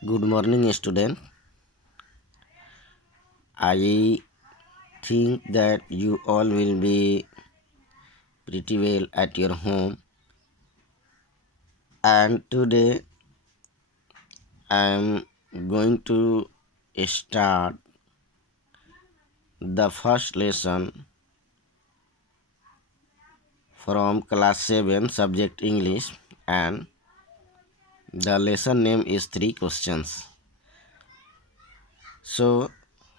Good morning, student. I think that you all will be pretty well at your home. And today I am going to start the first lesson from class 7, subject English, and the lesson name is 3 questions. So,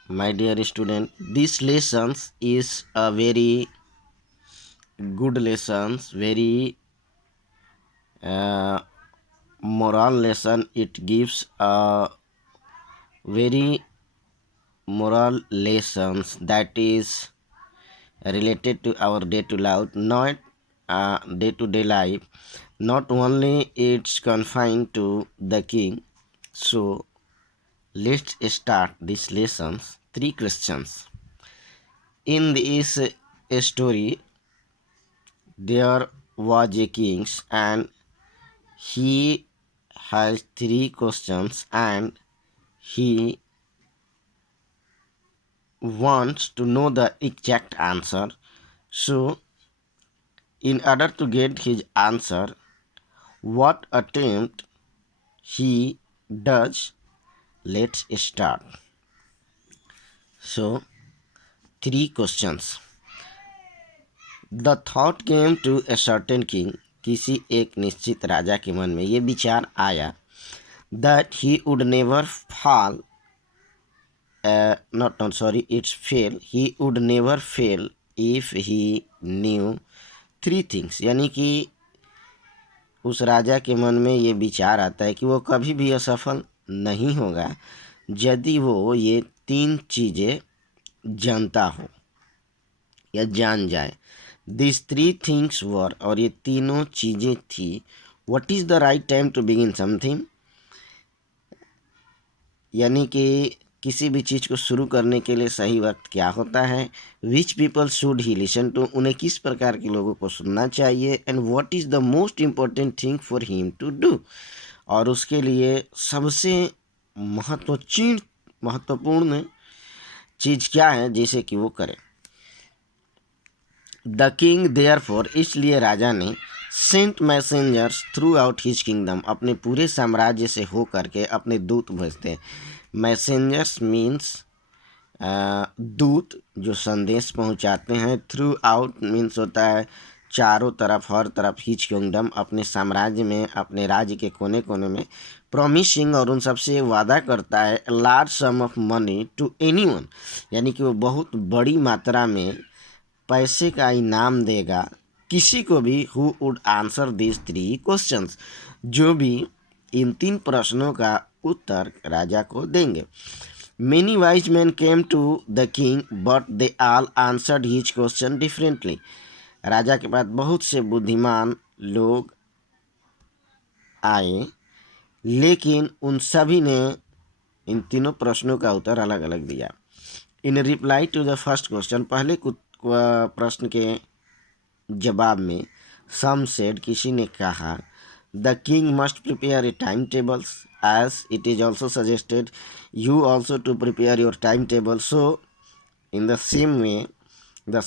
my dear student, this lessons is a very good lessons, very uh, moral lesson. It gives a very moral lessons that is related to our day to life, not day to day life. Not only it's confined to the king. So let's start these lessons. 3 questions. In this story, there was a king and he has 3 questions and he wants to know the exact answer. So, in order to get his answer, what attempt he does, let's start. So, 3 questions. The thought came to a certain king. किसी एक निश्चित राजा के मन में ये विचार आया that he would never fall it's fail, he would never fail if he knew 3 things. यानी कि उस राजा के मन में ये विचार आता है कि वो कभी भी असफल नहीं होगा यदि वो ये 3 चीज़ें जानता हो या जान जाए. दिस 3 थिंग्स वर, और ये तीनों चीज़ें थी. What is the right time to begin something, यानी कि किसी भी चीज़ को शुरू करने के लिए सही वक्त क्या होता है. Which people should he listen to, उन्हें किस प्रकार के लोगों को सुनना चाहिए. And what is the most important thing for him to do, और उसके लिए सबसे महत्वपूर्ण चीज़ क्या है जिसे कि वो करे. द किंग देयरफॉर, इसलिए राजा ने sent messengers throughout his kingdom, अपने पूरे साम्राज्य से हो करके अपने दूत भेजते. मैसेंजर्स मीन्स दूत जो संदेश पहुंचाते हैं. थ्रू आउट मीन्स होता है चारों तरफ, हर तरफ. हिज किंगडम, अपने साम्राज्य में, अपने राज्य के कोने कोने में. प्रॉमिसिंग, और उन सबसे वादा करता है. Large sum of money to anyone, यानी कि वो बहुत बड़ी मात्रा में पैसे का इनाम देगा किसी को भी who would answer this 3 questions, जो भी इन 3 प्रश्नों का उत्तर राजा को देंगे. Many wise man came to the king but they all answered his question differently. राजा के पास बहुत से बुद्धिमान लोग आए, लेकिन उन सभी ने इन तीनों प्रश्नों का उत्तर अलग अलग दिया. In reply to the first question, पहले प्रश्न के जवाब में, सम सेड, किसी ने कहा, the king must prepare a time tables as it is also suggested you also to prepare your time table. So in the same way the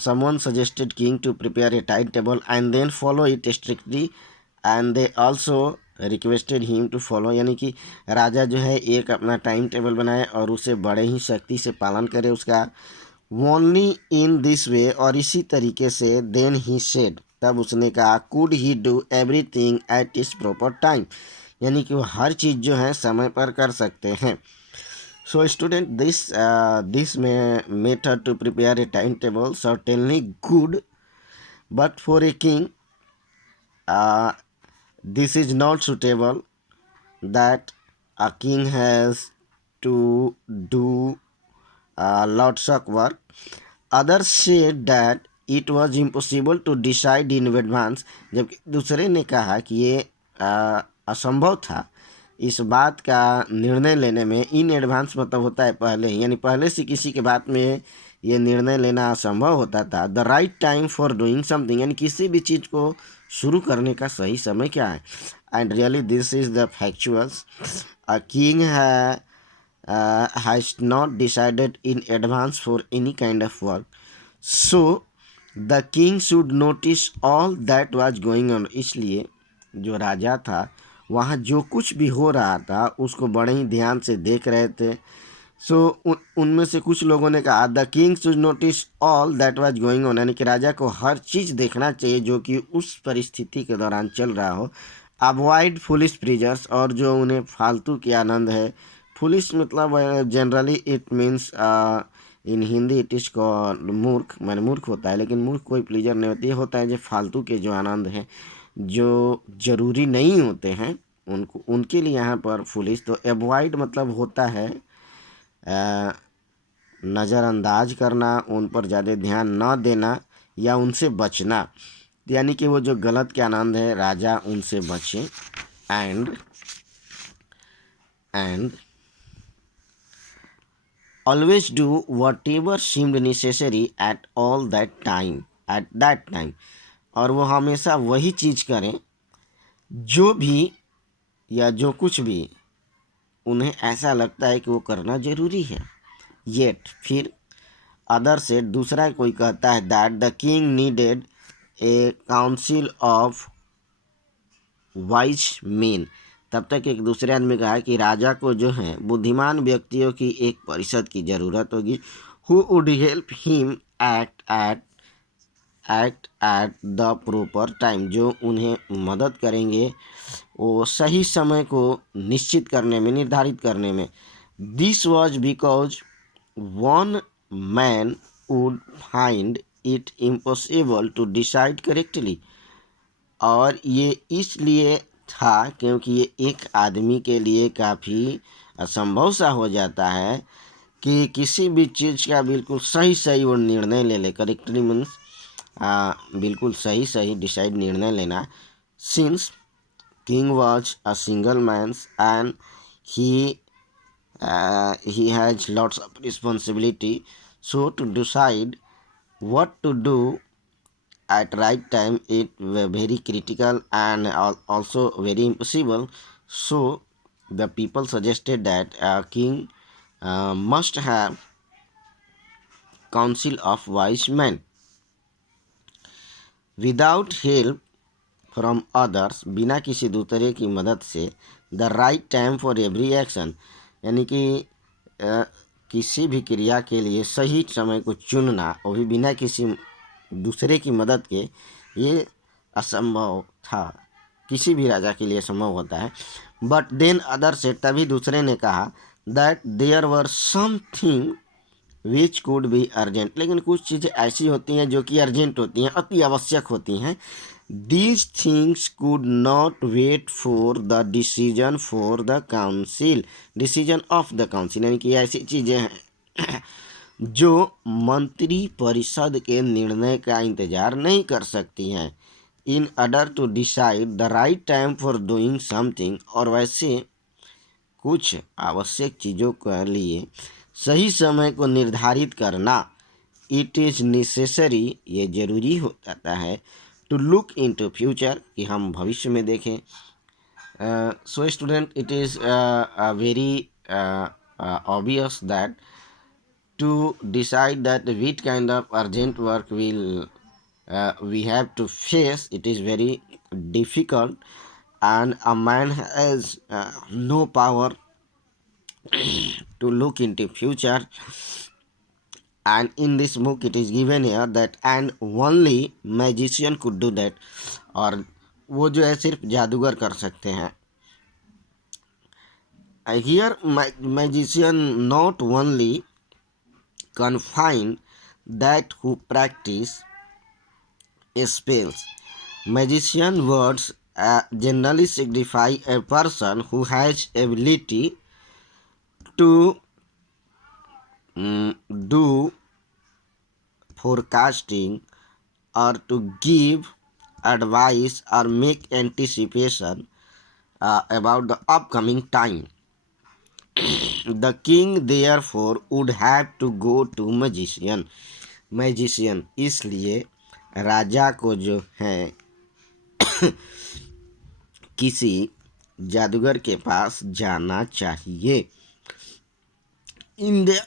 someone suggested king to prepare a timetable and then follow it strictly, and they also requested him to follow, यानी कि राजा जो है एक अपना time table बनाए और उसे बड़े ही सख्ती से पालन करे उसका. ओनली इन दिस वे, और इसी तरीके से. देन ही सेड, तब उसने कहा, could he do everything at its proper time, यानी कि वो हर चीज़ जो है समय पर कर सकते हैं. So student, this method to prepare a timetable certainly good, but for a king, this is not suitable. That a king has to do lots of work. Others said that it was impossible to decide in advance. जबकि दूसरे ने कहा कि ये असंभव था इस बात का निर्णय लेने में. इन एडवांस मतलब होता है पहले ही, यानी पहले से किसी के बात में ये निर्णय लेना असंभव होता था. The right time for doing something, यानी किसी भी चीज़ को शुरू करने का सही समय क्या है। And really this is the factuals. A king has not decided in advance for any kind of work, so the king should notice all that was going on. इसलिए जो राजा था वहाँ जो कुछ भी हो रहा था उसको बड़े ही ध्यान से देख रहे थे। सो उनमें से कुछ लोगों ने कहा the king should notice all that was going on, यानी कि राजा को हर चीज़ देखना चाहिए जो कि उस परिस्थिति के दौरान चल रहा हो। अवॉइड फुलिश प्लीजर्स, और जो उन्हें फालतू के आनंद है। फुलिश मतलब generally it means in Hindi it is called मूर्ख, मैंने मूर्ख होता है, लेकिन मूर्ख कोई प्लीजर नहीं होती, होता है जो फालतू के जो आनंद हैं जो जरूरी नहीं होते हैं उनको, उनके लिए यहाँ पर फुलिश। तो एवॉइड मतलब होता है नज़रअंदाज करना, उन पर ज़्यादा ध्यान न देना या उनसे बचना, यानी कि वो जो गलत के आनंद है राजा उनसे बचे। And always do what ever seemed necessary at that time, और वो हमेशा वही चीज़ करें जो भी या जो कुछ भी उन्हें ऐसा लगता है कि वो करना ज़रूरी है। येट फिर अदर से दूसरा कोई कहता है that the king needed A council of wise main, तब तक एक दूसरे आदमी कहा कि राजा को जो है बुद्धिमान व्यक्तियों की एक परिषद की ज़रूरत होगी। Who would help him act at the proper time, जो उन्हें मदद करेंगे वो सही समय को निश्चित करने में, निर्धारित करने में। This was because one man would find it impossible to decide correctly, और ये इसलिए था क्योंकि ये एक आदमी के लिए काफ़ी असंभव सा हो जाता है कि किसी भी चीज़ का बिल्कुल सही सही वो निर्णय ले ले। करेक्टली मीन्स बिल्कुल सही सही डिसाइड निर्णय लेना। Since king was a single man and he has lots of responsibility, so to decide what to do at right time it very critical and also very impossible. So the people suggested that a king must have council of wise men without help from others, बिना किसी दूसरे की मदद से। The right time for every action, यानी कि किसी भी क्रिया के लिए सही समय को चुनना, वो भी बिना किसी दूसरे की मदद के, ये असंभव था, किसी भी राजा के लिए संभव होता है। बट देन अदर से, तभी दूसरे ने कहा that there were something which could be urgent, लेकिन कुछ चीज़ें ऐसी होती हैं जो कि अर्जेंट होती हैं, अति आवश्यक होती हैं। These things could not wait for the decision for the council, decision of the council, यानी कि ऐसी चीज़ें हैं जो मंत्री परिषद के निर्णय का इंतजार नहीं कर सकती हैं। In order to decide the right time for doing something, और वैसे कुछ आवश्यक चीज़ों के लिए सही समय को निर्धारित करना, इट इज़ नेसेसरी, ये ज़रूरी हो जाता है। To look into future, कि हम भविष्य में देखें। So student, it is very obvious that to decide that which kind of urgent work we have to face, it is very difficult, and a man has no power to look into future. And in this book it is given here that and only magician could do that, और वो जो है सिर्फ जादूगर कर सकते हैं। Here magician not only confined that who practice spells. Magician words generally signify a person who has ability to do forecasting, or to give advice or make anticipation about the upcoming time. The king therefore would have to go to magician, इसलिए राजा को जो है किसी जादूगर के पास जाना चाहिए। In the